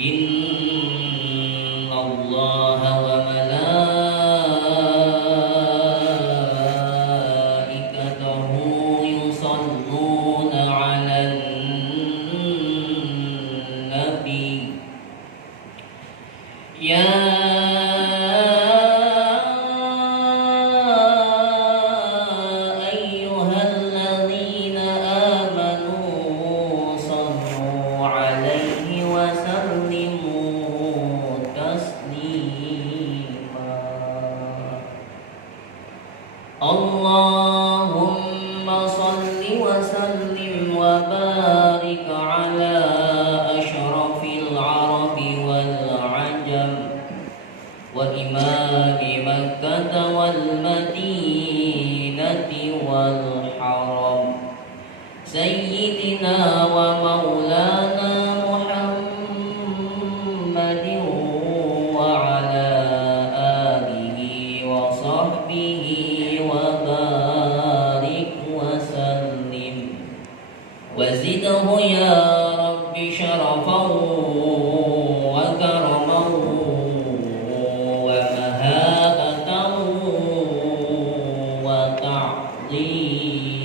إن الله وملائكته يصلون على النبي يا أيها الذين آمنوا صلوا عليه وسلموا تسليما اللهم صل وسلم وبارك على أشرف العرب والعجم وإمام مكة والمدينة والحرم سيدنا ومولانا محمد وعلى آله وصحبه وبارك وسلم وزده يا رب شرفا وكرما ومهابة وتعظيما.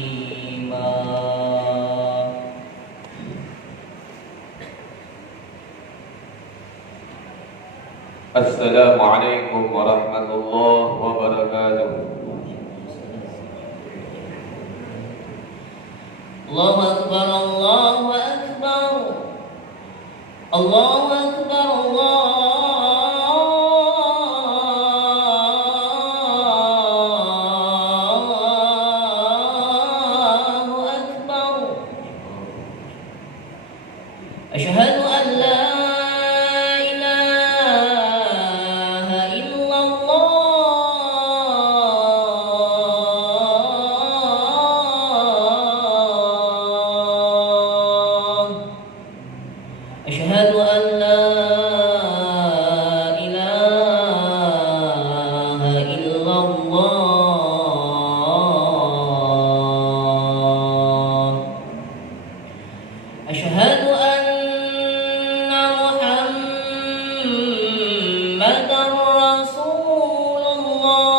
السلام عليكم ورحمة الله وبركاته. الله أكبر الله أكبر الله أكبر الله أكبر أشهد أن لا إله إلا الله أشهد أن لا إله إلا الله أشهد أن محمدا رسول الله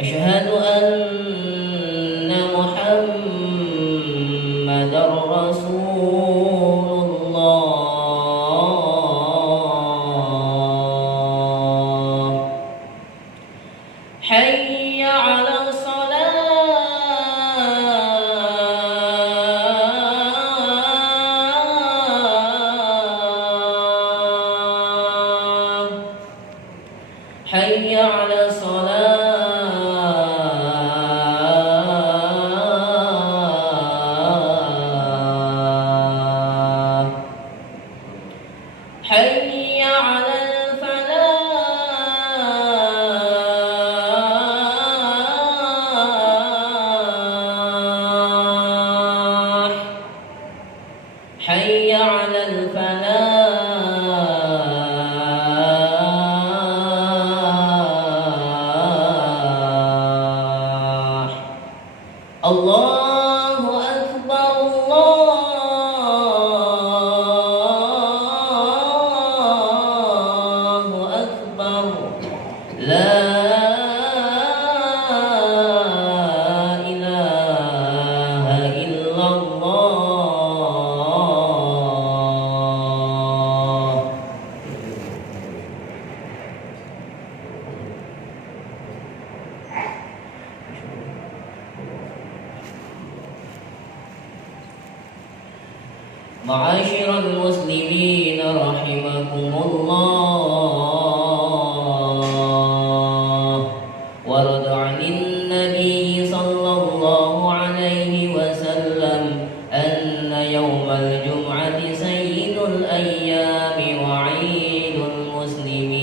أشهد أن محمدا رسول الله حي على الصلاة حي على الصلاة حي على الفلاح حي على الفلاح الله أكبر الله أكبر لا إله إلا الله. معاشر المسلمين رحمكم الله ورد عن النبي صلى الله عليه وسلم أن يوم الجمعة سيد الأيام وعيد المسلمين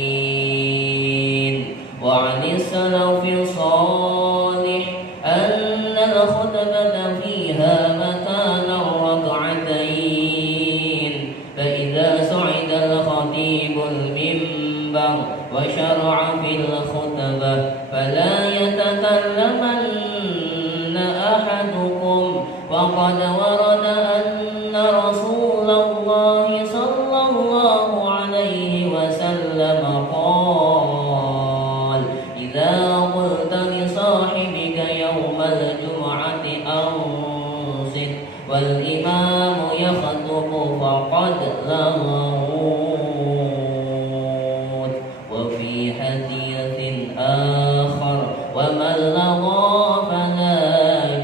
وعن السلف الصالح أن الخطبة فيها مكان الركعتين فإذا صعد الخطيب المنبر أحدكم وقد ورد أن رسول الله صلى الله عليه وسلم قال إذا قلت لصاحبك يوم الجمعة أنصت والإمام يخطب فقد لغوت. وفي حديث آخر ومن لغى فلا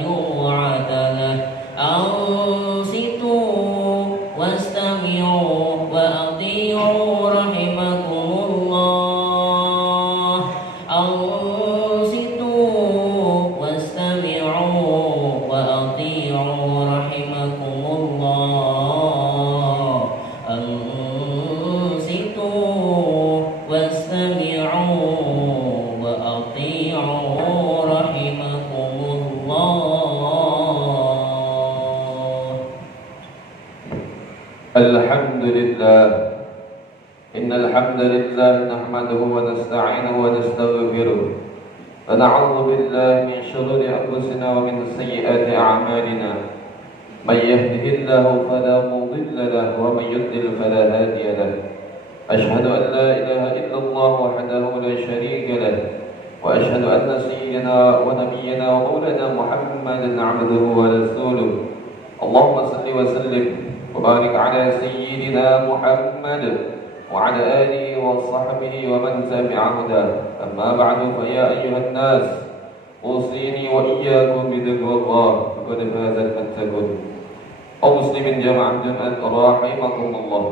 جمعة له. أنصتوا واستمعوا وأطيعوا رحمكم الله. أنصتوا واستمعوا وأطيعوا رحمكم الله. أنصتوا واستمعوا وأطيعوا رحمكم الله. الحمد لله. إن الحمد لله نحمده ونستعينه ونستغفره ونعوذ بالله من شرور أنفسنا ومن سيئات أعمالنا. من يهده الله فلا مضل له ومن يضلل فلا هادي له. أشهد أن لا إله إلا الله وحده لا شريك له وأشهد أن سيدنا ونبينا ومولانا محمدا عبده ورسوله. اللهم صل وسلم وبارك على سيدنا محمد وعلى آله وصحبه ومن تبع هداه. أما بعد فيا أيها الناس أوصيني وإياكم بتقوى الله فقد فاز المتقون. Muslimin jamaah Jumat rahimakumullah.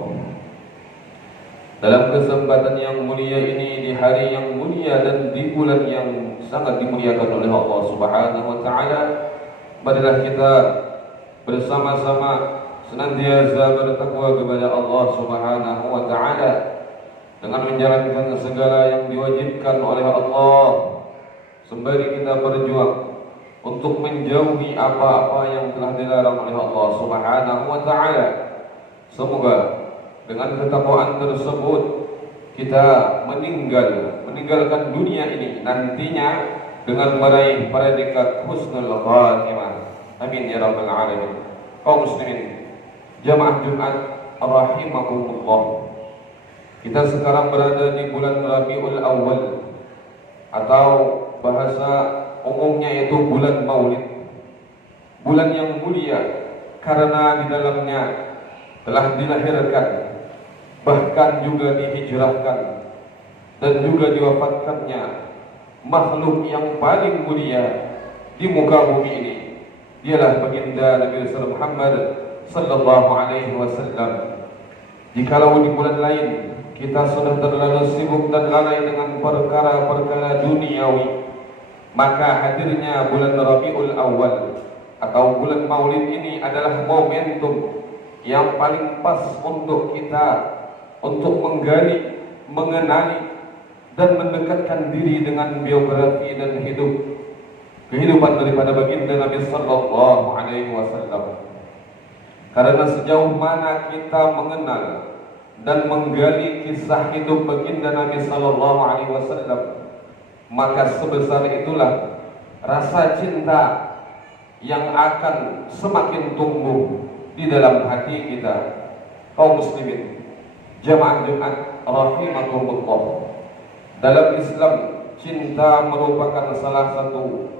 Dalam kesempatan yang mulia ini, di hari yang mulia dan di bulan yang sangat dimuliakan oleh Allah Subhanahu wa taala, marilah kita bersama-sama senantiasa bertakwa kepada Allah Subhanahu wa taala dengan menjalankan segala yang diwajibkan oleh Allah, sembari kita berjuang untuk menjauhi apa-apa yang telah dilarang oleh Allah Subhanahu wa taala. Semoga dengan ketakwaan tersebut kita meninggalkan dunia ini nantinya dengan meraih predikat husnul khatimah. Amin ya rabbal alamin. Kaum muslimin jamaah Jumat rahimakumullah. Kita sekarang berada di bulan Rabiul Awal atau bahasa umumnya yaitu bulan Maulid. Bulan yang mulia karena di dalamnya telah dilahirkan, bahkan juga dihijrahkan dan juga diwafatkannya makhluk yang paling mulia di muka bumi ini. Dialah baginda Nabi Muhammad sallallahu alaihi wasallam. Jikalau di bulan lain kita sudah terlalu sibuk dan lalai dengan perkara-perkara duniawi, maka hadirnya bulan Rabiul Awal atau bulan Maulid ini adalah momentum yang paling pas untuk kita untuk menggali, mengenali dan mendekatkan diri dengan biografi dan kehidupan daripada baginda Nabi sallallahu alaihi wasallam. Karena sejauh mana kita mengenal dan menggali kisah hidup baginda Nabi sallallahu alaihi wasallam, maka sebesar itulah rasa cinta yang akan semakin tumbuh di dalam hati kita. Kaum muslimin jamaah Jumat rahimakumullah, dalam Islam cinta merupakan salah satu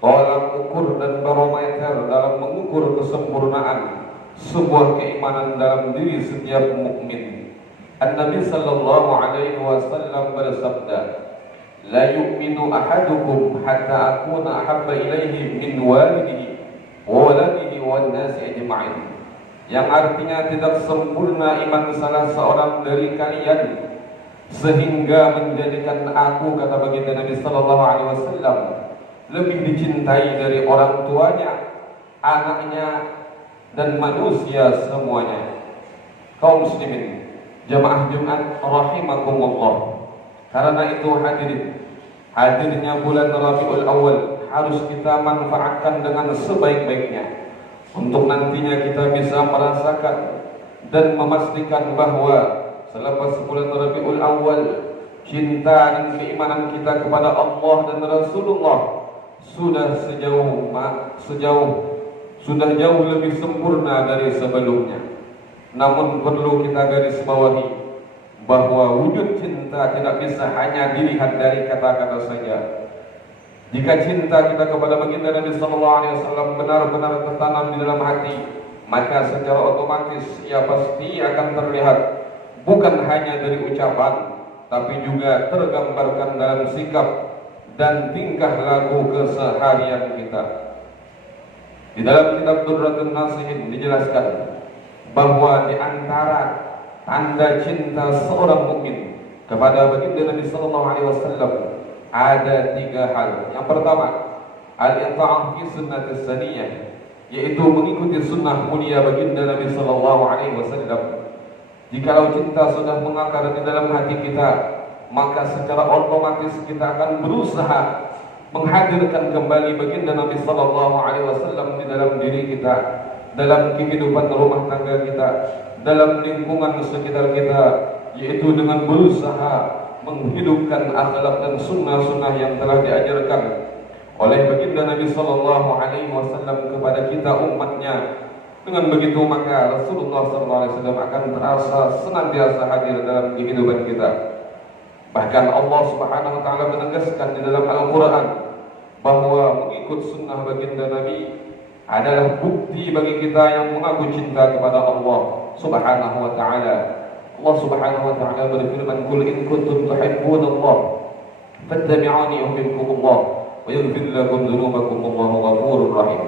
tolak ukur dan barometer dalam mengukur kesempurnaan sebuah keimanan dalam diri setiap mukmin. An-Nabi sallallahu alaihi wasallam bersabda, la yu'minu ahadukum hatta akuna ahabba ilaihi min walidihi wa waladihi wan nasi ajma'in. Yang artinya tidak sempurna iman salah seorang dari kalian sehingga menjadikan aku, kata baginda Nabi sallallahu alaihi wasallam, lebih dicintai dari orang tuanya, anaknya dan manusia semuanya. Kaum muslimin jamaah Jumat rahimakumullah, karena itu hadirnya bulan Rabiul Awal harus kita manfaatkan dengan sebaik-baiknya untuk nantinya kita bisa merasakan dan memastikan bahwa selepas bulan Rabiul Awal cinta dan keimanan kita kepada Allah dan Rasulullah sudah sudah jauh lebih sempurna dari sebelumnya. Namun perlu kita garis bawahi bahwa wujud cinta tidak bisa hanya dilihat dari kata-kata saja. Jika cinta kita kepada baginda Nabi sallallahu alaihi wasallam benar-benar tertanam di dalam hati, maka secara otomatis ia pasti akan terlihat bukan hanya dari ucapan, tapi juga tergambarkan dalam sikap dan tingkah laku keseharian kita. Di dalam kitab Durratun Nasihin dijelaskan bahwa di antara tanda cinta seorang mukmin kepada baginda Nabi sallallahu alaihi wasallam ada 3 hal. Yang pertama, al-ita'ah fi sunnatis saniyah, yaitu mengikuti sunnah mulia baginda Nabi sallallahu alaihi wasallam. Jikalau cinta sudah mengakar di dalam hati kita, maka secara otomatis kita akan berusaha menghadirkan kembali baginda Nabi sallallahu alaihi wasallam di dalam diri kita, dalam kehidupan rumah tangga kita, dalam lingkungan sekitar kita, yaitu dengan berusaha menghidupkan akhlak dan sunnah-sunnah yang telah diajarkan oleh baginda Nabi sallallahu alaihi wasallam kepada kita umatnya. Dengan begitu maka Rasulullah sallallahu alaihi wasallam akan terasa senantiasa hadir dalam kehidupan kita. Bahkan Allah Subhanahu wa taala menegaskan di dalam Al-Qur'an bahwa mengikut sunnah baginda Nabi adalah bukti bagi kita yang mengaku cinta kepada Allah Subhanahu wa taala. Allah Subhanahu wa taala berfirman, "Qul in kuntum tuhibbunallah fattabi'uni yuhibbukumullah wa yaghfir lakum dzunubakum wallahu ghafurur rahim."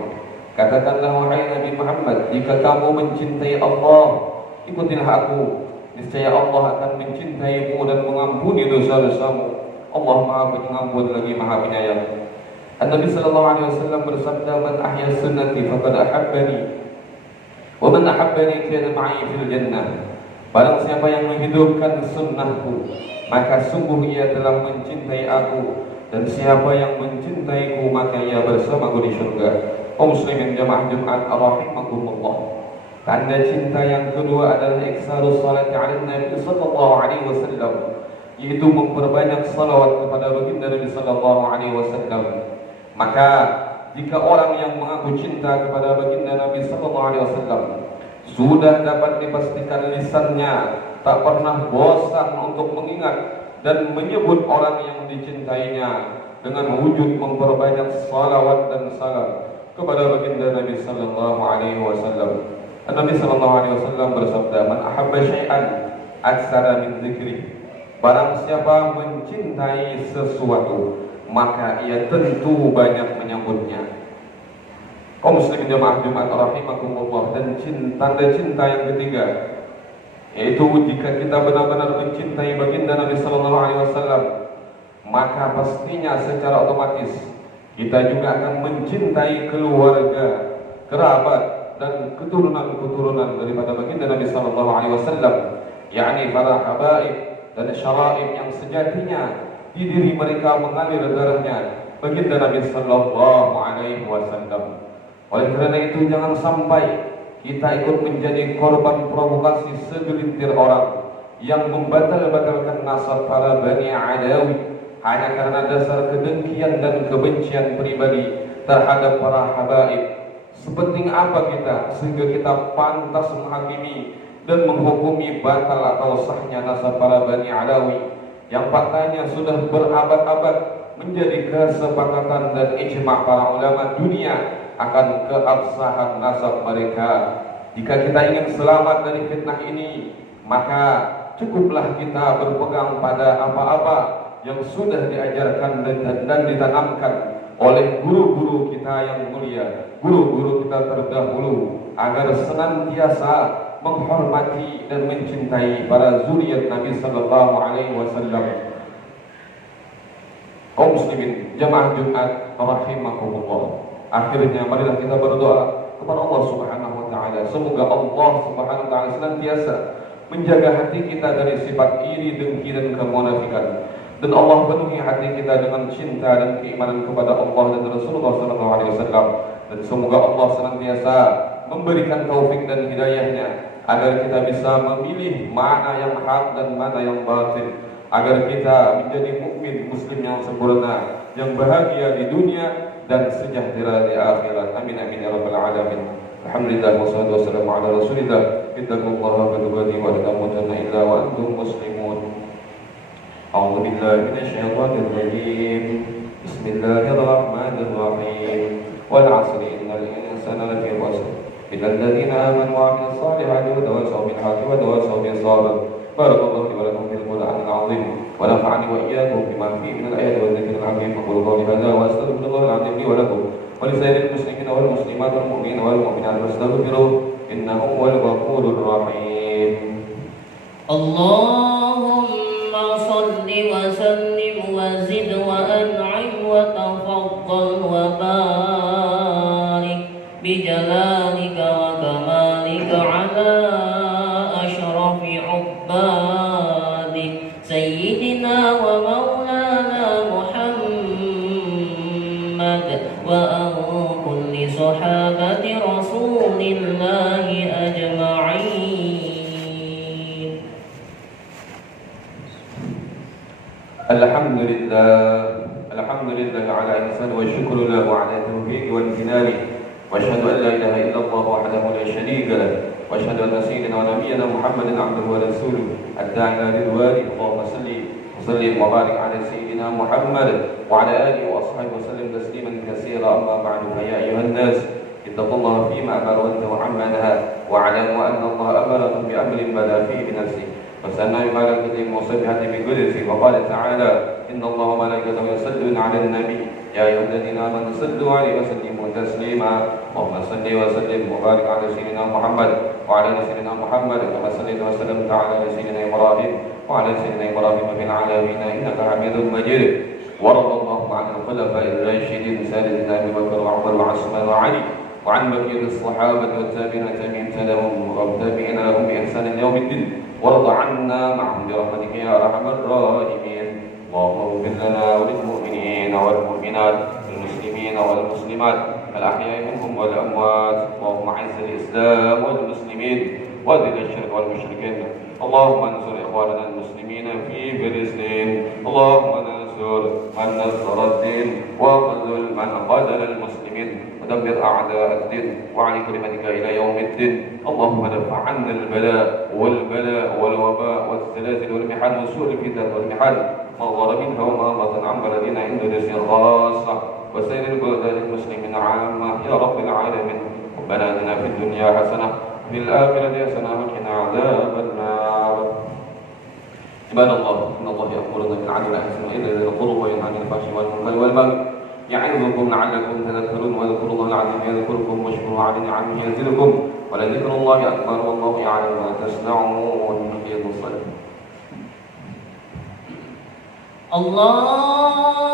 Katakanlah wahai Nabi Muhammad, jika kamu mencintai Allah, ikutilah aku. Niscaya Allah akan mencintaimu dan mengampuni dosa-dosamu. Allah Maha Pengampun lagi Maha Penyayang. Nabi sallallahu alaihi wasallam bersabda, "Man ahya sunnati faqad ahabbani, wa man ahabbani kana ma'i fil jannah." Barang siapa yang menghidupkan sunnahku, maka sungguh ia telah mencintai aku, dan siapa yang mencintaiku maka ia bersamaku di surga. Kaum muslimin jamaah Jumat rahimakumullah. Tanda cinta yang kedua adalah iksarus salati 'ala Nabi sallallahu alaihi wasallam, yaitu memperbanyak salawat kepada baginda Nabi sallallahu alaihi wasallam. Maka jika orang yang mengaku cinta kepada baginda Nabi sallallahu alaihi wasallam sudah dapat dipastikan lisannya tak pernah bosan untuk mengingat dan menyebut orang yang dicintainya dengan wujud memperbanyak salawat dan salam kepada baginda Nabi sallallahu alaihi wasallam. Nabi sallallahu alaihi wasallam bersabda, "Man ahabba syai'an aksara min dzikri." Barang siapa mencintai sesuatu, maka ia tentu banyak menyebutnya. Kaum muslimin jamaah Jumat rahimakumullah. Dan tanda cinta yang ketiga, yaitu jika kita benar-benar mencintai baginda Nabi sallallahu alaihi wasallam, maka pastinya secara otomatis kita juga akan mencintai keluarga, kerabat dan keturunan-keturunan daripada baginda Nabi sallallahu alaihi wasallam, yakni para habaib dan syara'ib yang sejatinya di diri mereka mengalir darahnya baginda Nabi sallallahu alaihi wasallam. Oleh karena itu jangan sampai kita ikut menjadi korban provokasi segelintir orang yang membatal-batalkan nasab para Bani Adawi hanya karena dasar kedengkian dan kebencian pribadi terhadap para habaib. Sepenting apa kita sehingga kita pantas menghakimi dan menghukumi batal atau sahnya nasab para Bani Adawi yang faktanya sudah berabad-abad menjadi kesepakatan dan ijma' para ulama dunia akan keabsahan nasab mereka. Jika kita ingin selamat dari fitnah ini, maka cukuplah kita berpegang pada apa-apa yang sudah diajarkan dan ditanamkan oleh guru-guru kita yang mulia, guru-guru kita terdahulu, agar senantiasa menghormati dan mencintai para zuriat Nabi sallallahu alaihi wasallam. Kaum muslimin jamaah Jumat rahimakumullah. Akhirnya marilah kita berdoa kepada Allah Subhanahu wa taala, semoga Allah Subhanahu wa taala senantiasa menjaga hati kita dari sifat iri, dengki dan kemunafikan, dan Allah penuhi hati kita dengan cinta dan keimanan kepada Allah dan Rasulullah sallallahu alaihi wasallam, dan semoga Allah senantiasa memberikan taufik dan hidayahnya agar kita bisa memilih mana yang hak dan mana yang batil, agar kita menjadi mukmin muslim yang sempurna, yang bahagia di dunia dan sejahtera di akhirat. Amin amin ya rabbal alamin. Alhamdulillah wassalatu wassalamu ala Rasulillah. Ittaqullaha wa tuqatih wa la tamutunna illa wa antum muslimun. A'udzu billahi minasyaitonir rajim. Bismillahirrahmanirrahim. Wal 'asri innal insana lafi khusr. Illal ladzina amanu wa 'amilus solihati wa tawassaw bil haqqi wa tawassaw bis sabr. Barakallahu li wa lakum fil Qur'anil 'azim. Wa nafa'ani wa iyyakum bima fihi minal ayati wadh dhikril hakim. Aqulu qawli hadza wa astaghfirullahal 'azim li wa lakum. ولسائر المسلمين والمسلمات والمؤمنين والمؤمنات فاستغفروه إنه هو الغفور الرحيم. اللهم صل وسلم وزد وأنعم وتفضل وبارك بجلالك وكمالك على أشرف عبادك سيدنا ومولانا محمد وأن كل صحابة رسول الله أجمعين. الحمد لله على إحسانه والشكر له على توفيقه وامتنانه وأشهد أن لا إله إلا الله وحده لا شريك له وأشهد أن سيدنا ونبينا محمد عبده ورسوله الداعي إلى رضوانه. اللهم صل وسلم وبارك على سيدنا محمد وعلى آله وأصحابه وسلم تسليما كثيرا. أما بعد فيا أيها الناس اتقوا الله فيما أمر وانتهوا عما نهى واعلموا أن الله أمركم بأمر بدا فيه بنفسه وسنى بملائكته المسبحة بقدسه وقال تعالى إن الله وملائكته يصلون على النبي يا أيها الذين آمنوا صلوا عليه وسلموا تسليما. اللهم صل وسلم وبارك على سيدنا محمد وعلى آل سيدنا محمد كما صليت وسلمت على سيدنا إبراهيم وعلى سيدنا إبراهيم في العالمين إنك حميد مجيد. ورضى الله عن الخلفاء الراشدين سيدنا أبي بكر وعمر وعثمان وعلي وعن بقية الصحابة والتابعين لهم والتابعين لهم بإحسان يوم الدين. وارض عنا معهم برحمتك يا أرحم الراحمين. اللهم اغفر لنا وللمؤمنين والمؤمنات والمسلمين والمسلمات الأحياء منهم والأموات. اللهم أعز الإسلام والمسلمين وأذل الشرك والمشركين. اللهم انصر إخواننا المسلمين في فلسطين. اللهم انصر من نصر الدين وخذل من خذل المسلمين ودمر أعداء الدين وعلي كلمتك إلى يوم الدين. اللهم دفع عنا البلاء والوباء والزلازل والمحن وسوء الفتن والمحن ما ظهر منها وما بطن عن بلدنا إندونيسيا خاصة وسائر البلدان المسلمين عامة يا رب العالمين. ربنا آتنا في الدنيا حسنة وفي الآخرة حسنة وقنا عذاب النار. عباد الله إن الله يأمرنا بالعدل والإحسان وإيتاء ذي القربى وينهى عن الفحشاء والمنكر والبغي يعظكم لعلكم تذكرون. واذكروا الله العظيم يذكركم واشكروا على نعمه يزدكم ولذكر الله أكبر والله يعلم ما تصنعون. في الصلاة. الله